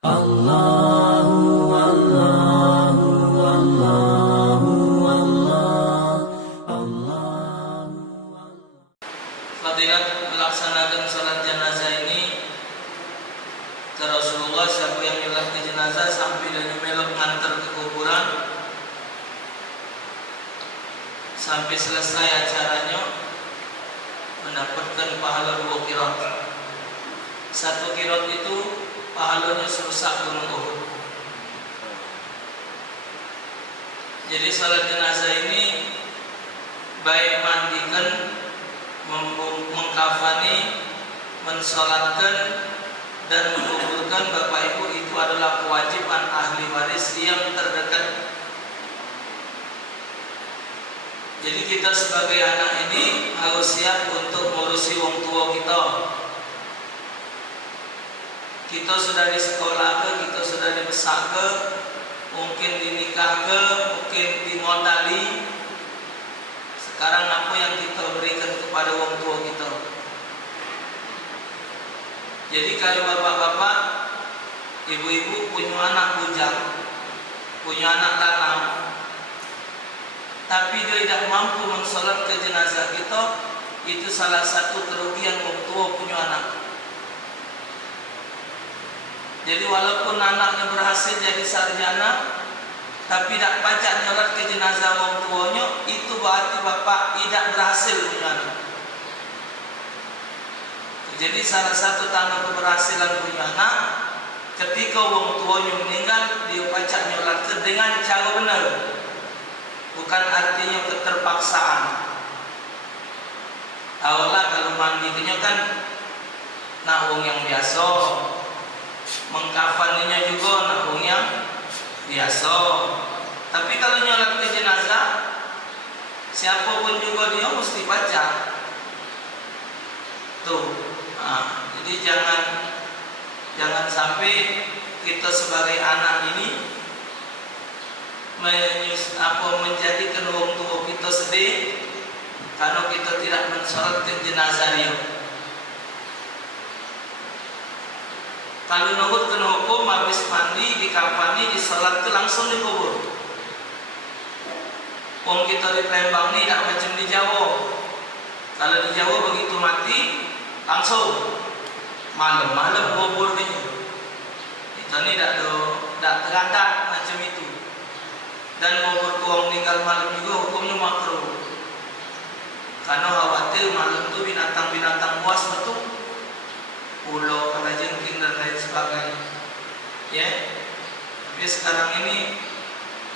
Allahu Allahu Allahu Allah. Fadilat melaksanakan salat jenazah ini ke Rasulullah, siapa yang nyulat ke jenazah sampai dan melok ngantar ke kuburan sampai selesai acaranya mendapatkan pahala 2 qiraat. 1 qiraat itu pahalanya serusak gunung Uhud. Jadi salat jenazah ini baik mandikan, mengkafani, mensolatkan dan menguburkan Bapak Ibu itu adalah kewajiban ahli waris yang terdekat. Jadi kita sebagai anak ini harus siap untuk ngurusi wong tua kita. Kita sudah di sekolah ke, kita sudah dibesak ke, mungkin dinikah ke, mungkin dimodali. Sekarang apa yang kita berikan kepada wong tua kita? Jadi kalau bapak-bapak, ibu-ibu punya anak bujang, punya anak lanang, tapi dia tidak mampu mensolat ke jenazah kita, itu salah satu kerugian wong tua punya anak. Jadi walaupun anaknya berhasil jadi sarjana, tapi tidak pacak nyolat ke jenazah wong tuanya, itu berarti bapak tidak berhasil punya anak. Jadi salah satu tanda keberhasilan punya anak, ketika wong tuanya meninggal, dia pacak nyolat dengan cara benar, bukan artinya keterpaksaan. Tahulah kalau mandinya kan nak wong yang biasa, mengkafaninya juga nak wong yang biasa. Tapi kalau nyolat ke jenazah, siapapun juga dia mesti baca. Tuh, jadi jangan sampai kita sebagai anak ini menjadikan wong tua kita sedih karena kita tidak mensolatkan jenazah dia. Kalau nurut kena hukum, habis mandi, dikafani, disolat ke langsung dikubur. Wong kita di Palembang ni tak macam di Jawa. Kalau di Jawa begitu mati, langsung malam-malam kubur dia. Kita ni tak terangkat macam itu. Dan kubur tuang meninggal malam juga hukumnya makruh. Karena khawatir malam tu binatang-binatang buas betul. Ulo, kalajengking dan lain sebagainya. Ya, tapi sekarang ini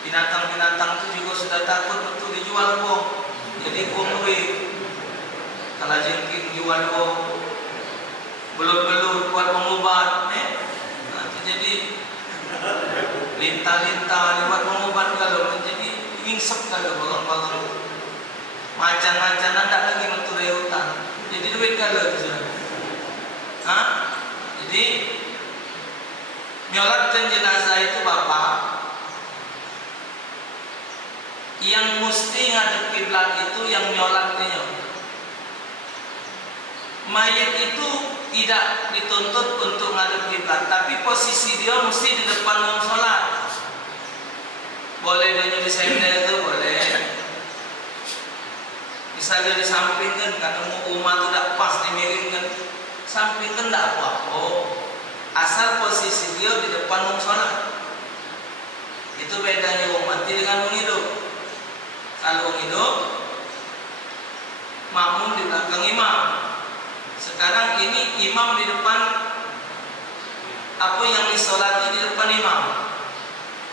binatang-binatang itu juga sudah takut untuk dijual kok. Jadi duit, kalajengking jual kok, belut-belut buat pengobat, Nah, itu jadi lintah-lintah buat pengobat kalau menjadi ngingsep kalau bangun-bangun. Macan-macan ada lagi untuk hutan. Jadi duit kalau itu sudah. Jadi nyolatkan jenazah itu bapak, yang mesti ngadep kiblat itu yang nyolatnya. Mayat itu tidak dituntut untuk ngadep kiblat, tapi posisi dia mesti di depan wong sholat. Boleh dia di sender itu boleh, bisa dia di samping kan, karena umat itu tidak pas dimiringkan. Samping kan tidak apa-apa, asal posisi dia di depan wong sholat. Itu bedanya wong mati dengan wong hidup. Kalau wong hidup makmum di belakang imam. Sekarang ini imam di depan, apa yang disolati di depan imam.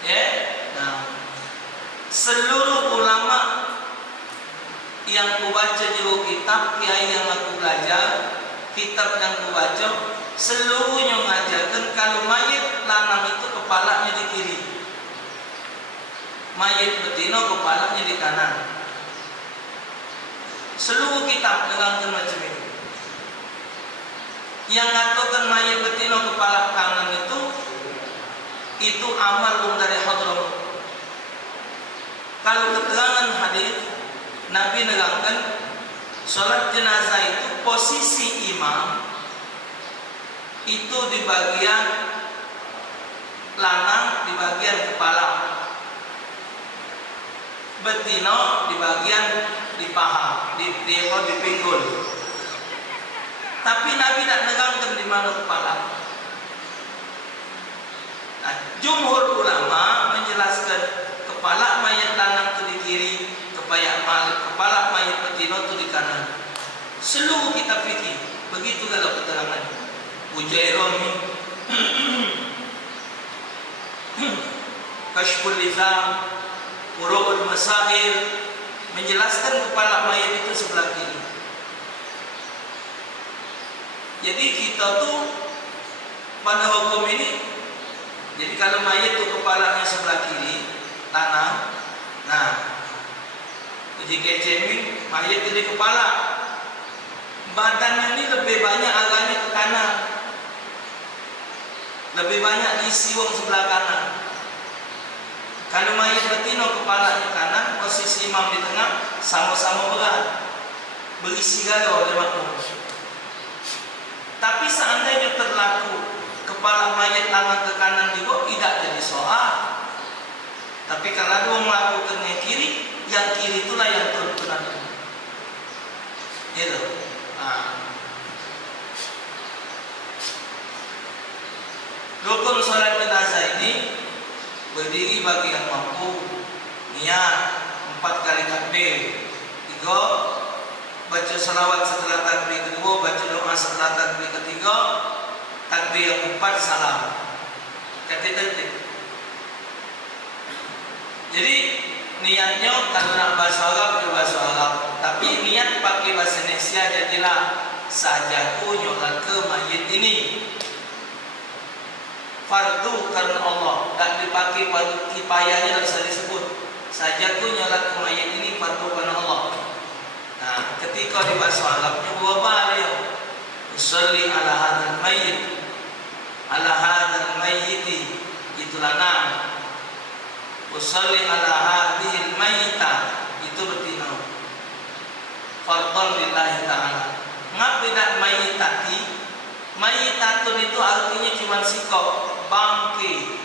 Ya, nah, seluruh ulama yang kubaca juga kitab kiai yang aku belajar, kitab yang kubaca, seluruhnya mengajarkan kalau mayat lanang itu kepalanya di kiri, mayat betina kepalanya di kanan. Seluruh kitab menerangkan macam itu. Yang katakan mayat betina kepala kanan itu amal dari hadram. Kalau keterangan hadis Nabi menerangkan sholat jenazah itu posisi imam itu di bagian betina di bagian di paha, di pinggul. Tapi Nabi tak negangkan di mana kepala. Nah, jumhur ulama menjelaskan kepala mayat lanang itu di kiri, kepala mayat betina itu di kanan. Seluruh kitab fikih begitu kalau keterangan. Ujaironi, Kashful Lisan, Furu'ul Masail menjelaskan kepala mayat itu sebelah kiri. Jadi kita tuh pada hukum ini, jadi kalau mayat itu kepalanya sebelah kiri, tanah, nah, jika cemil, mayat itu di kepala, badannya ini lebih banyak agaknya ke kanan, lebih banyak diisi wong sebelah kanan. Kalau mayat betina kepalanya kanan, posisi imam di tengah, sama-sama berat, berisi galo oleh makmum. Tapi seandainya terlaku kepala mayat lanang ke kanan juga tidak jadi soal. Tapi kalau dua melakukan yang kiri itulah yang tuntunan. Itu. Rukun sholat jenazah ini berdiri bagi yang mampu, niat 4 kali takbir, 3 baca salawat setelah takbir kedua, baca doa setelah takbir ketiga, takbir yang 4 salam. Ketik-ketik. Jadi niatnya kalau nak bahasa Arab dia bahasa Arab, tapi niat pakai bahasa Indonesia jadilah sajaku nyolat ke mayit ini. Fardu karena Allah, tak dipakai fardu kifayahnya tak bisa disebut. Sajaku nyolat ke mayit ini fardu karena Allah. Nah, ketika di bahasa Arabnya berubah dia. Usolli ala hadzal mayyit, ala hadzal mayyiti, itulah nam. Usolli ala hadhil mayyita, itu betina. Fardhon lillahi ta'ala. Ngapa tidak mayyitati? Mayyitatun itu artinya cuma sikap, bangkit.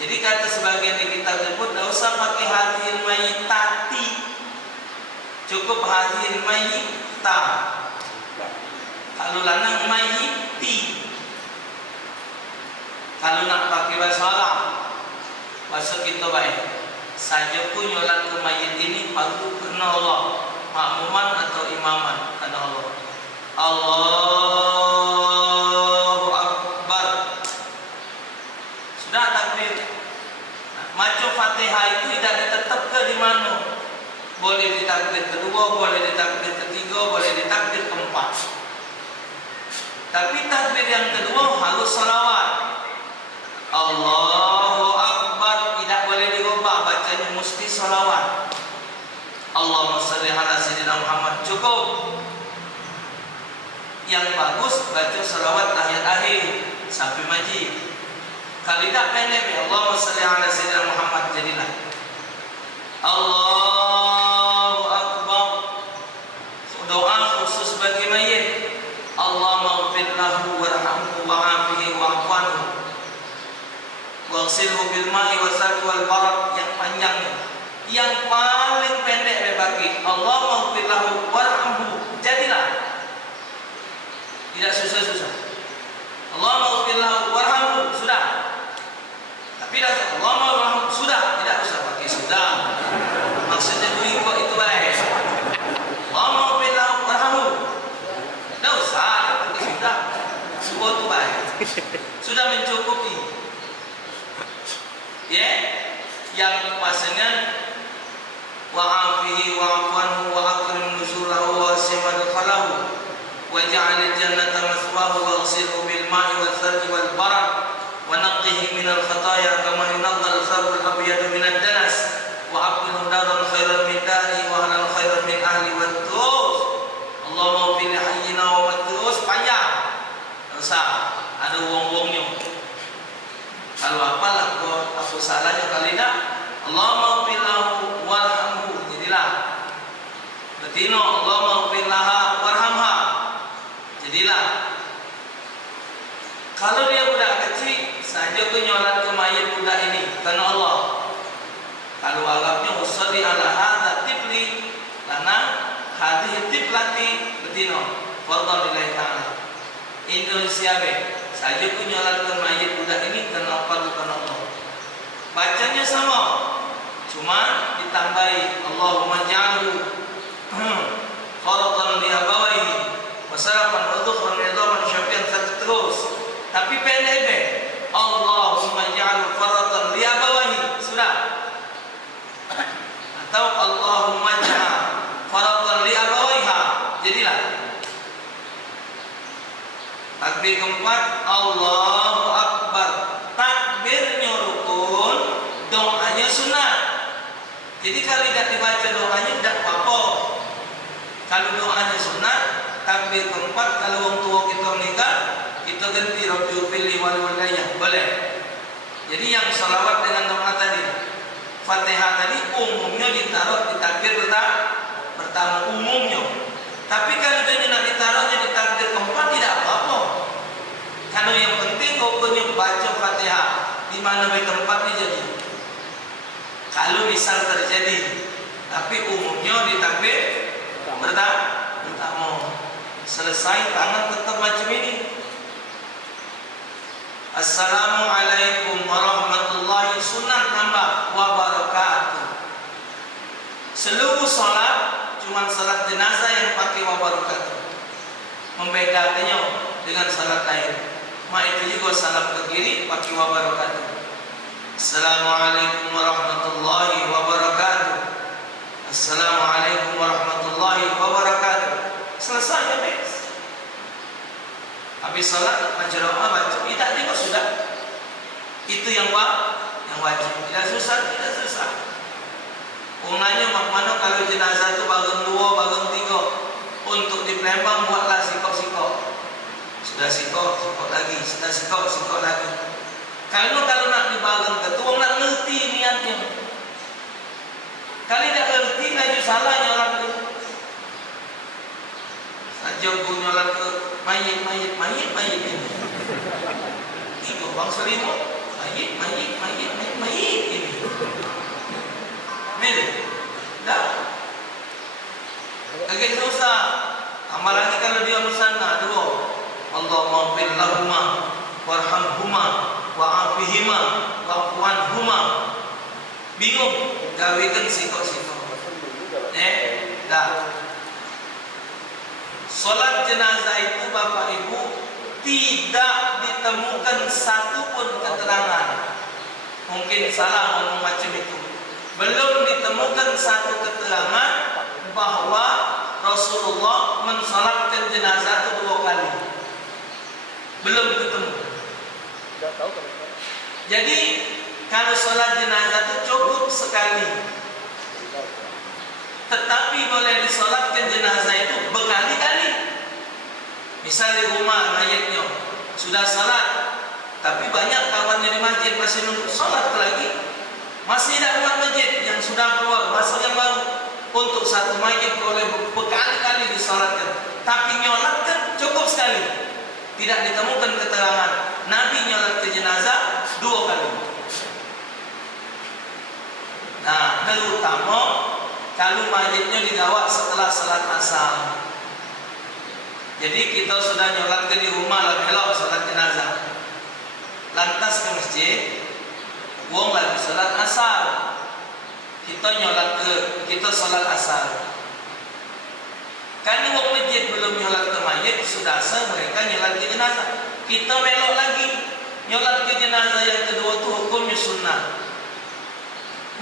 Jadi kata sebagian di kitab tersebut, tidak usah pakai hadhil mayyitati, cukup hadhil mayyita. Kalau lanang mayyiti. Kalau nak pakai bahasa Arab, bahasa kita baik, saja pun nyolat ke mayit ini fardu karena Allah, makmuman atau imaman karena Allah. Allahu Akbar. Sudah takbir. Macam Fatihah itu tidak ditetapkan di mana. Boleh di takbir kedua, boleh di takbir ketiga, boleh di takbir keempat. Tapi takbir yang kedua harus salawat. Allahu Akbar, tidak boleh dirubah, bacanya mesti salawat. Allahumma shalli ala sayyidina Muhammad, cukup. Yang bagus baca salawat tahiyat akhir sampai majid. Kalau tidak pendek, Allahumma shalli ala sayyidina Muhammad jadilah. Allahu Akbar. Doa khusus bagi mayit. Allahumma ighfir lahu warhamhu wa'afihi wa'fu waghsilhu bil ma'i wassalji wal barad, yang panjangnya. Yang paling pendek bagi Allahumma ighfir lahu warhamhu, jadilah. Tidak susah-susah. Allahumma ighfir lahu warhamhu, sudah. Tapi dah Allahumma warhamhu, sudah, tidak usah pakai sudah. Maksudnya itu baik. Allahumma ighfir lahu warhamhu, tidak usah pakai sudah. Semua itu baik. Sudah mencukupi. Ya, yang pasangan wa'afihi wa'afuanhu wa'akrim nuzulahu wa'asim adkhalahu waja'alil jannata maswahu waghsilhu bil ma'i wal thalji wal barad wa naqqihi minal khataya kama yunaqqal thawbul abyadu minad danas wa abdilhu daran khairan min dari wa halal khairan min ahli wa terus. Allahumma fil hayyina wa terus panjang. Usah ada wong-wongnya. Kalau apalah aku salahnya kali tak, Allahumma ighfir lahu warhamhu, jadilah. Betina Allahumma ighfir laha warhamha, jadilah. Kalau dia budak kecil saja ke nyolat ke mayit budak ini karena Allah. Kalau Arabnya usalli ala hadza tibli lana hadhihi tiblati betino fardhu lillahi ta'ala. Indonesia be saja kunyolatkan mayit budak ini kenapa bukan Allah. Bacanya sama, cuma ditambahi Allahumma ja'alhu khalaqan li abawaihi wa sarafan wa dhukhran idhaman syafi'an terus. Tapi pendek be Allahumma ja'alhu faratan li abawaihi sudah. Atau Allahumma ja'al faratan li abawaiha jadilah. Takbir keempat Allahu Akbar. Takbirnya rukun, doanya sunat. Jadi kalau tidak dibaca doanya tidak apa-apa. Kalau doanya sunat, takbir keempat kalau orang tua kita meninggal, kita ganti Rabbil Fili wal Walayah, boleh. Jadi yang salawat dengan doa tadi, Fatihah tadi umumnya ditaruh di takbir pertama umumnya. Tapi kalau dia nak ditaruhnya di takbir keempat tidak apa-apa. Karena yang penting kau punya baca Fatihah di mana baik tempatnya jadi. Kalau misal terjadi, tapi umumnya di takbir pertama. Selesai tangan tetap macam ini. Assalamualaikum warahmatullahi sunat tambah wabarakatuh. Seluruh salat cuma salat jenazah yang pakai wabarakatuh. Membedakannya dengan salat lain. Mak itu juga salat ke kiri pakai wabarakatuh. Assalamualaikum warahmatullahi wabarakatuh. Assalamualaikum warahmatullahi wabarakatuh. Selesai ya guys. Habis salat baca doa baca. Tidak juga sudah. Itu yang wajib. Tidak susah. Umumnya mana kalau jenazah itu bagian 2, bagian 3 untuk di Palembang buatlah sikok-sikok. Sudah sikok lagi, sudah sikok lagi. Kalau nak di bagian ketua nak ngerti niatnya. Kali tak ngerti lagi salah nyolat tu. Saja aku nyolat ke mayit ini. Tiga bang selimut, mayit ini. Bila? Dah. Agak susah. Tambah lagi kalau dia bersana dua. Allahumma fir lahuma warhamhuma wa'afihima wa'fuanhuma. Bingung gawekan sikok-sikok. Dah. Solat jenazah itu Bapak Ibu tidak ditemukan satu pun keterangan. Mungkin salah ngomong macam itu. Belum ditemukan satu keterangan bahwa Rasulullah mensolatkan jenazah itu 2 kali. Belum ketemu. Jadi kalau solat jenazah itu cukup sekali. Tetapi boleh disolatkan jenazah itu berkali-kali. Misal di rumah mayatnya sudah salat, tapi banyak kawannya di masjid masih nunggu solat lagi, masih tidak buat masjid yang sudah keluar masa yang baru untuk satu mayat boleh berkali-kali disolatkan. Tapi nyolatkan cukup sekali. Tidak ditemukan keterangan Nabi nyolat ke jenazah 2 kali. Nah, terutama kalau mayatnya dibawa setelah salat asar. Jadi kita sudah nyolatkan di rumah elok salat jenazah. Lantas ke masjid, wong lagi salat asar. Kita salat asar. Kan wong masjid belum nyolat ke mayat, sudah sah mereka nyolat ke jenazah. Kita melok lagi nyolat ke jenazah yang kedua itu hukumnya sunnah.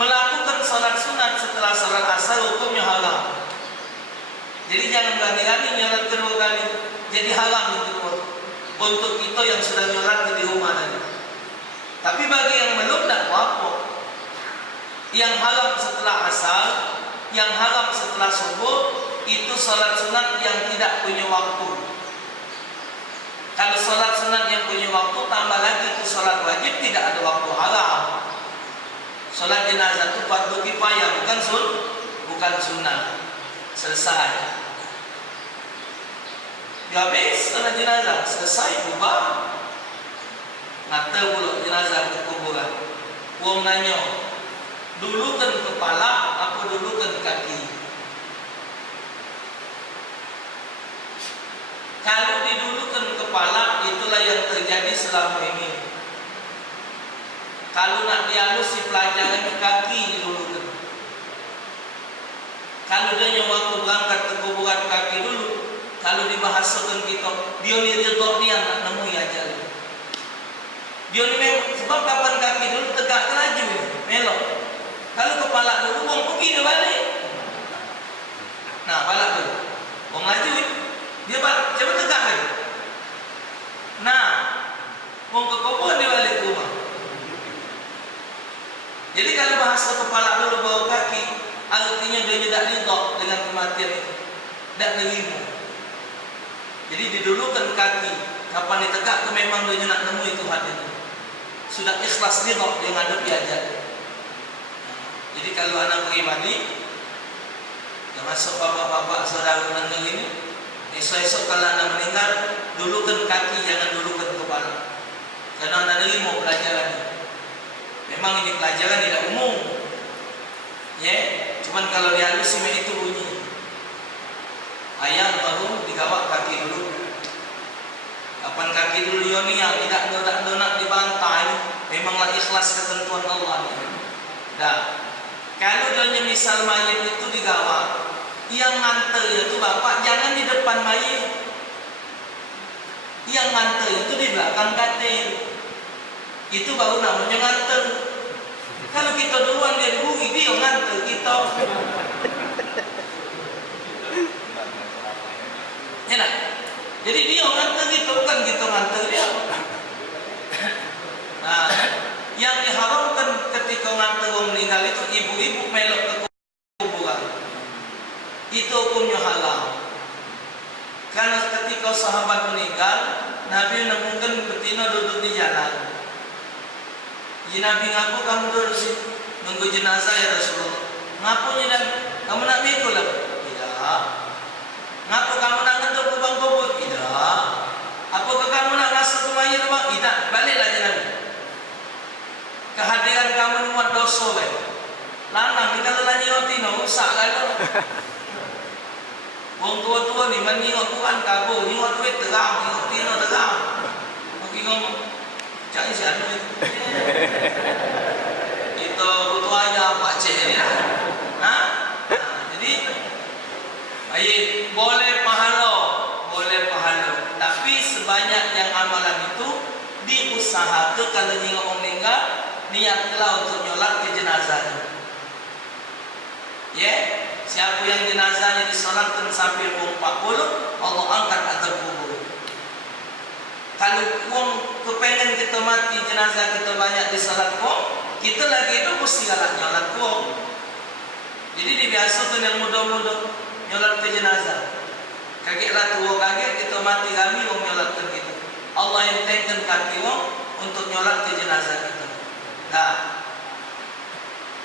Melakukan salat sunat setelah salat asar hukumnya haram. Jadi jangan berani-berani nyolat kedua kali. Jadi haram itu untuk kita yang sudah nyolat di rumah tadi. Tapi bagi yang belum tak apa. Yang haram setelah asar, yang haram setelah subuh itu salat sunat yang tidak punya waktu. Kalau salat sunat yang punya waktu tambah lagi itu salat wajib tidak ada waktu haram. Salat jenazah itu fardu kifayah bukan sunnah. Selesai. Habis salat jenazah selesai bubar. Ngata pula jenazah ke kuburan. Wong nanya, dulukan kepala apa dulukan kaki. Kalau didulukan kepala, itulah yang terjadi selama ini. Kalau nak dialusi pelajaran kaki didulukan. Kalau dia yang waktu berangkat ke kuburan kaki dulu, kalau dibahasakan kita, dia ni ridha ni nak nemui ajal. Dia ni memang sebab kapan kaki dulu tegak ke laju, melok. Kalau kepala dulu, orang pergi dia balik. Nah, kepala dulu, orang laju, dia balik, coba tegak lagi. Nah, orang ke kubur dia balik ke rumah. Jadi kalau bahasa kepala dulu bawa kaki, artinya dia tidak ridha dengan kematian itu, tidak nerima. Jadi didulukan kaki, kapan ditegak tu memang dia nak nemui Tuhan itu. Sudah ikhlas ridha dia ngadepi ajal. Jadi kalau anak pribadi, termasuk bapak-bapak saudara mendengar ini, esok-esok kalau anak meninggal, dulukan kaki, jangan dulukan kepala. Karena anak nerima pelajaran. Memang ini pelajaran tidak umum. Ya, cuman kalau dihalusi itu bunyi. Ayah baru digawak kaki dulu. Kapan kaki dulu yoni yang tidak nak dibantai, memanglah ikhlas ketentuan Allah. Dah. Kalau dia misal mayat itu digawak, yang nganter itu bapak jangan di depan mayat. Yang nganter itu di belakang katil. Itu baru namanya nganter. Kalau kita duluan dia rugi, dia nganter kita. Enak. Jadi dia nganter kita, bukan kita nganter dia. Nah, yang diharamkan ketika nganter orang meninggal itu ibu-ibu melok ke kuburan. Itu hukumnya halal. Karena ketika sahabat meninggal, Nabi nemukan betina duduk di jalan. Ya Nabi, ngapu kamu duduk sini nunggu jenazah ya Rasulullah? Ngapu ni Nabi? Kamu nak mikul lah? Tidak. Ngapu kamu nak ngetuk kubang kubur? Tidak. Apakah kamu nak masuk ke mayat rumah? Tidak. Baliklah je Nabi. Kehadiran kamu ni buat dosa baik. Lanang ni kalau lagi otino rusak kalau. Orang tua-tua ni menengok Quran kabur, tengok duit terang, tengok tino terang. Mungkin ngomong, cari siapa itu? Itu butuh ayam Pak Cik ni. Jadi, baik, boleh pahala. Tapi sebanyak yang amalan itu diusahakan kalau jika orang meninggal, niatlah untuk nyolat ke jenazahnya. Ya, siapa yang jenazahnya disolatkan sampai umur 40, Allah angkat atas kubur. Kalau orang kepengen kita mati, jenazah kita banyak disolatkan, kita lagi itu mesti galak nyolat kuang. Jadi dibiasakan yang muda-muda nyolat ke jenazah. Kagetlah tua kaget kita mati kami orang nyolatkan kita. Allah yang tengkan kaki orang untuk nyolat ke jenazah kita. Nah,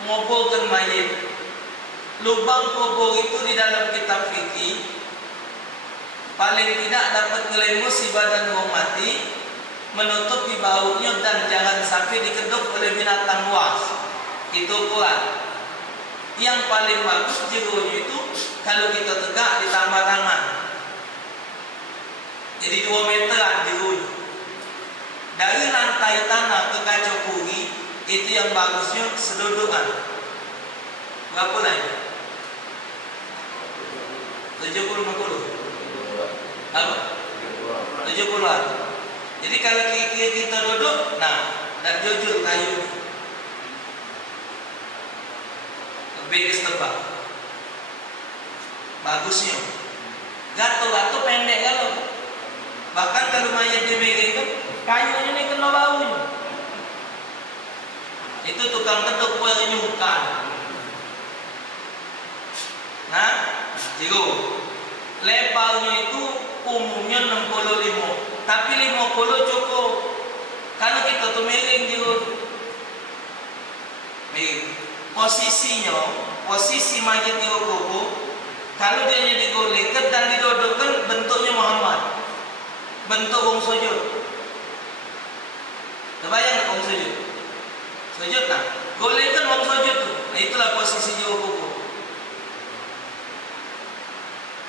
menguburkan mayat. Lubang kubur itu di dalam kitab fikih paling tidak dapat ngelemus badan orang mati, menutupi baunya dan jangan sampai dikeduk oleh binatang buas. Itu Quran. Yang paling bagus jerunya itu kalau kita tegak ditambah tangan. Jadi 2 meteran jerunya. Dari lantai tanah ke kaca kuri itu yang bagusnya sedudukan. Berapa lagi? 70-50. Apa? 70-an. Jadi kalau kita duduk, nah, dan jujur kayu lebih istebak. Bagusnya. Gato-gato pendek kalau. Bahkan kalau mayat dimegang itu, kayunya ini kena baunya. Itu tukang ketuk penyuhukan. Nah, jigo. Lebarnya itu umumnya 65, tapi 50 cukup. Kalau kita tuh miring jigo. Posisinya, posisi mayat di kubur, kalau dia digolengkan dan didodokkan bentuknya Muhammad. Bentuk orang sujud. Terbayang tak orang sujud? Sujud tak? Golengkan orang sujud tu. Nah, itulah posisi jiwa kubur.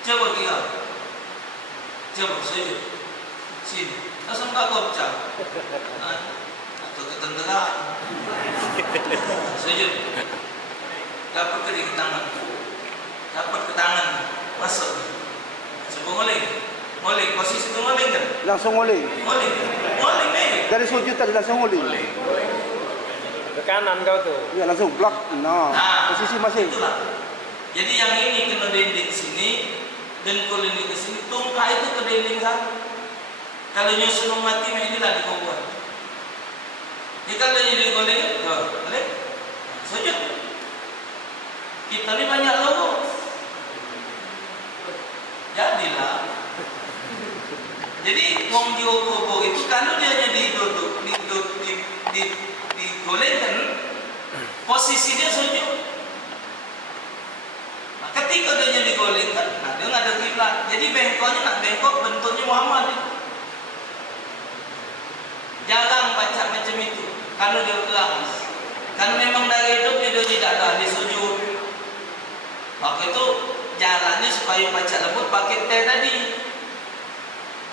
Coba kita, coba sujud, sini, langsung kau pecah, atau ketenteraan, sujud, dapat ke tangan, dapat ke tangan, masuk, sebuah ngoling, posisi itu ngoling kan? Langsung nguling. Ngoling nih. Dari sujud tadi langsung nguling. Ke kanan kau tuh. Ya langsung blok. Nah, posisi masih. Itulah. Jadi yang ini kena dinding sini, dengkul ini ke sini, tungkah itu ke dinding sana. Kalau nyusun mati, inilah di kubur. Jadi kalau jadi goleng, boleh, sujud. Kita ni banyak logo. Jadilah. Jadi wong diopo itu kalau dia jadi duduk digolengkan, posisinya sujud. Nah, ketika dia jadi digolengkan, nah dia nggak ada kiblat. Jadi bengkoknya nak bengkok bentuknya Muhammad. Jarang baca macam itu. Kalau dia kelas, karena memang dari hidup dia tidak ada di sujud. Maka itu jalannya supaya baca lembut pakai teh tadi.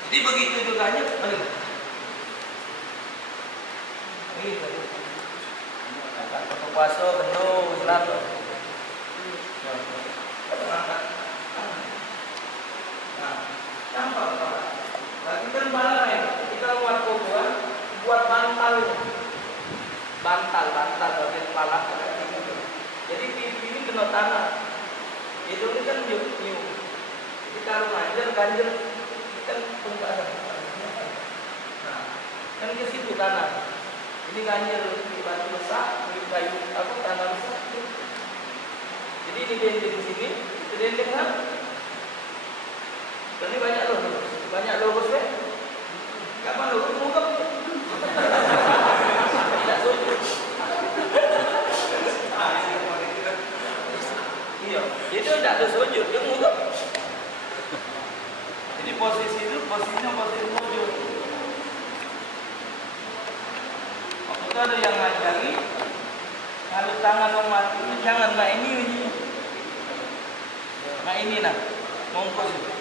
Jadi begitu duganya balik. Ini tadi. Kalau puasa penuh selalu. Nah, nampak tak? Lagi kan balai. Kita buat kuburan, buat bantal bagian kepala. Jadi pipi ini kena tanah. Itu ini kan new. Jadi kalau ganjel kan pengkasan. Nah, kan ke situ tanah. Ini ganjel di batu besar, di kayu tanah besar. Jadi di dinding sini, di dinding sana. Ini banyak logo sih. Kapan logo muka? Tidak sujud. Iya, jadi tidak ada sujud, dia muka. Jadi posisinya posisi sujud. Waktu itu ada yang ngajari, kalau tangan mati, jangan main ini nak, mongkos itu.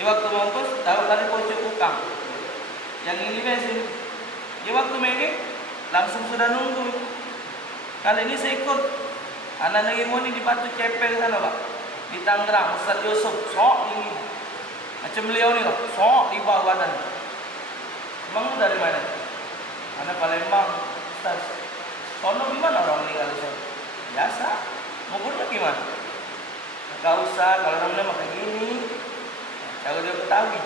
Di waktu mongkos, tahu tadi pojok ukang. Yang ini besin. Di waktu megang, langsung sudah nunggu. Kali ini saya ikut. Anak Nagimoni di Batu Cepel sana Pak, di Tangerang, Ustaz Yusuf, sok ini. Macam beliau ni lah, sok di bawah badan. Emang dari mana? Anak Palembang, Ustaz. Sono gimana orang meninggal Ustaz? Biasa. Nguburnya gimana? Gak usah, kalau namanya makan gini. Kalau dia Betawi.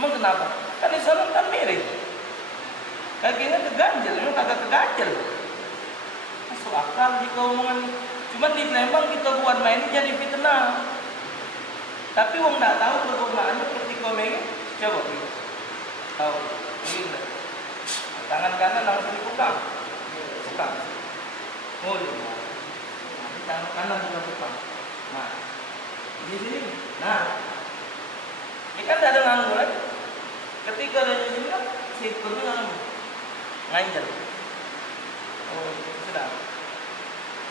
Emang kenapa? Kan di sono kan miring. Kakinya keganjel, memang kagak keganjel. Masuk akal jika omongan. Cuma di Palembang kita buat main jadi fitnah. Tapi wong tak tahu kegunaannya ketika main. Coba kita tahu. Ini tangan kanan langsung dibuka. Buka. Mulai. Nanti tangan kanan juga buka. Nah, di sini. Nah, ini kan tidak ada nganggur lagi. Ketika ada di sini kan sikurnya nganggur. Nganjel. Oh, sudah.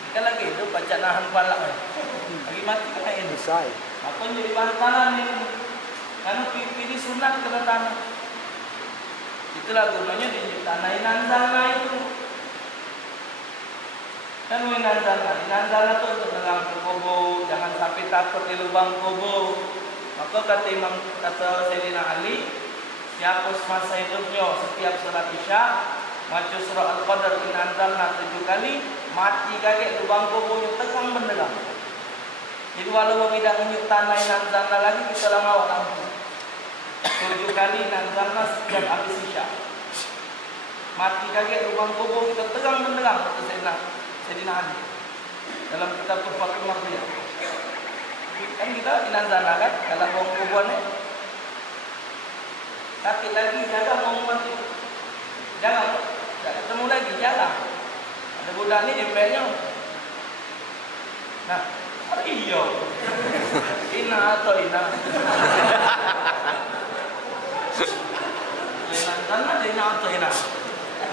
Kita lagi hidup baca nahan palak. Lagi mati kan ini. Selesai. Apa jadi bantalan ini? Karena pipi ini sunat kena tanah. Itulah gunanya di tanah inanzalna itu. Kan inanzalna itu untuk dalam kubur, jangan sampai takut di lubang kubur. Maka kata Sayyidina Ali, siapa semasa hidupnya setiap salat Isya baca surah Al-Qadr inanzalna 7 kali, mati kaget lubang kuburnya tegang mendegang. Jadi walau tidak menyuk tanah inanzalna lagi, kita langawak lampu 7 kali inanzalna setiap habis Isya. Mati kaget lubang kubur kita tegang mendegang, kata Sayyidina Ali dalam kitab Tuhfatul Mardiyyah. Kan kita inanzalna kan dalam ruang kuburannya. Sakit lagi, jaga mau mati. Jangan, tidak ketemu lagi, jaga. Ada budak ni DP-nya. Nah, iya. Ina atau ina. Inanzalna ina atau ina.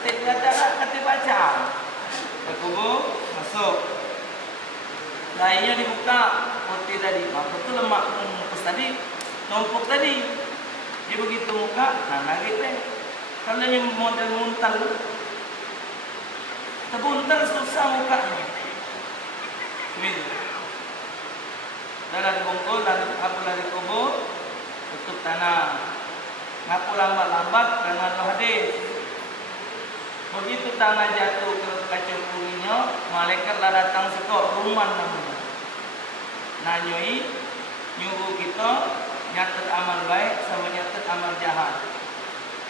Kata baca. Kubur masuk. lainnya dibuka putih tadi, maka itu lemak mengukus tadi, numpuk tadi. Dia begitu buka, nah lagi teh, kalau yang model muntal, terbuntal susah mukanya. Begitu. Dalam bungkul, lalu apa kubur, tutup tanah. Ngapu lambat-lambat dengan hadis. Begitu tanah jatuh ke kaca kulinya, malaikat lah datang sekok rumah namanya. Nanyoi, nyuruh kita nyatet amal baik sama nyatet amal jahat.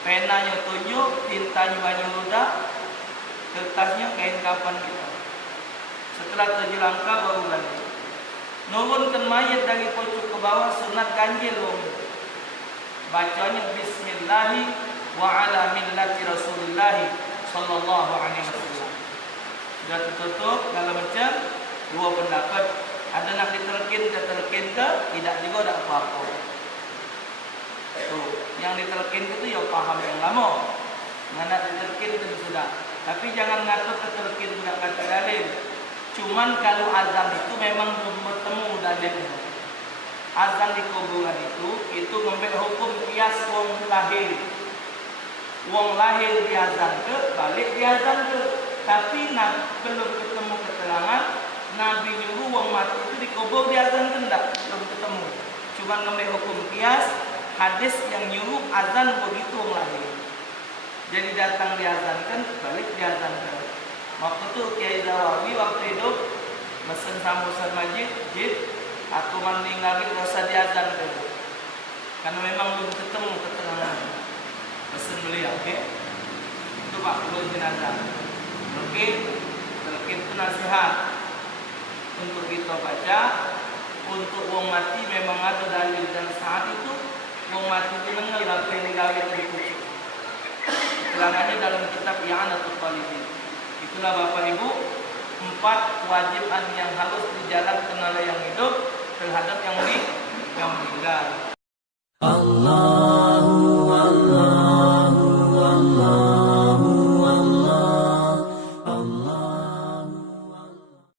Penanya tunjuk, tintanya banyak ludah, kertasnya kain kapan kita. Setelah 7 langkah baru lagi. Nurunkan mayat dari pojok ke bawah, sunat ganjil loh. Bacanya Bismillahi wa ala millati Rasulullah sallallahu alaihi wasallam. Sudah tertutup dalam macam dua pendapat. Ada nak ditelkin ke tidak juga ada apa-apa. Tuh, yang ditelkin itu ya paham yang lama. Mana ditelkin itu sudah. Tapi jangan ngatur ditelkin tidak kata dalil. Cuman kalau azan itu memang belum bertemu dalilnya. Azan di kuburan itu ngambil hukum kias wong lahir. Wong lahir diazan ke, balik diazan ke. Tapi belum ketemu keterangan Nabi nyuruh wong mati itu dikubur diazan ke enggak, belum ketemu. Cuma ngambil hukum kias hadis yang nyuruh azan begitu wong lahir. Jadi datang diazankan, balik diazankan. Waktu itu Kiai Zawawi waktu hidup mesen sambusan majid, aku meninggal itu rasa diazan ke. Karena memang belum ketemu keterangan. Pesan beliau, okay? Itu Pak belum jenazah. Oke, itu nasihat untuk kita baca. Untuk wong mati memang ada dalil dan saat itu wong mati itu mengenal apa yang digawe tadi kucing. Keterangannya dalam kitab I'anatul Talibin. Itulah Bapak Ibu 4 kewajiban yang harus dijalankan oleh yang hidup terhadap yang meninggal.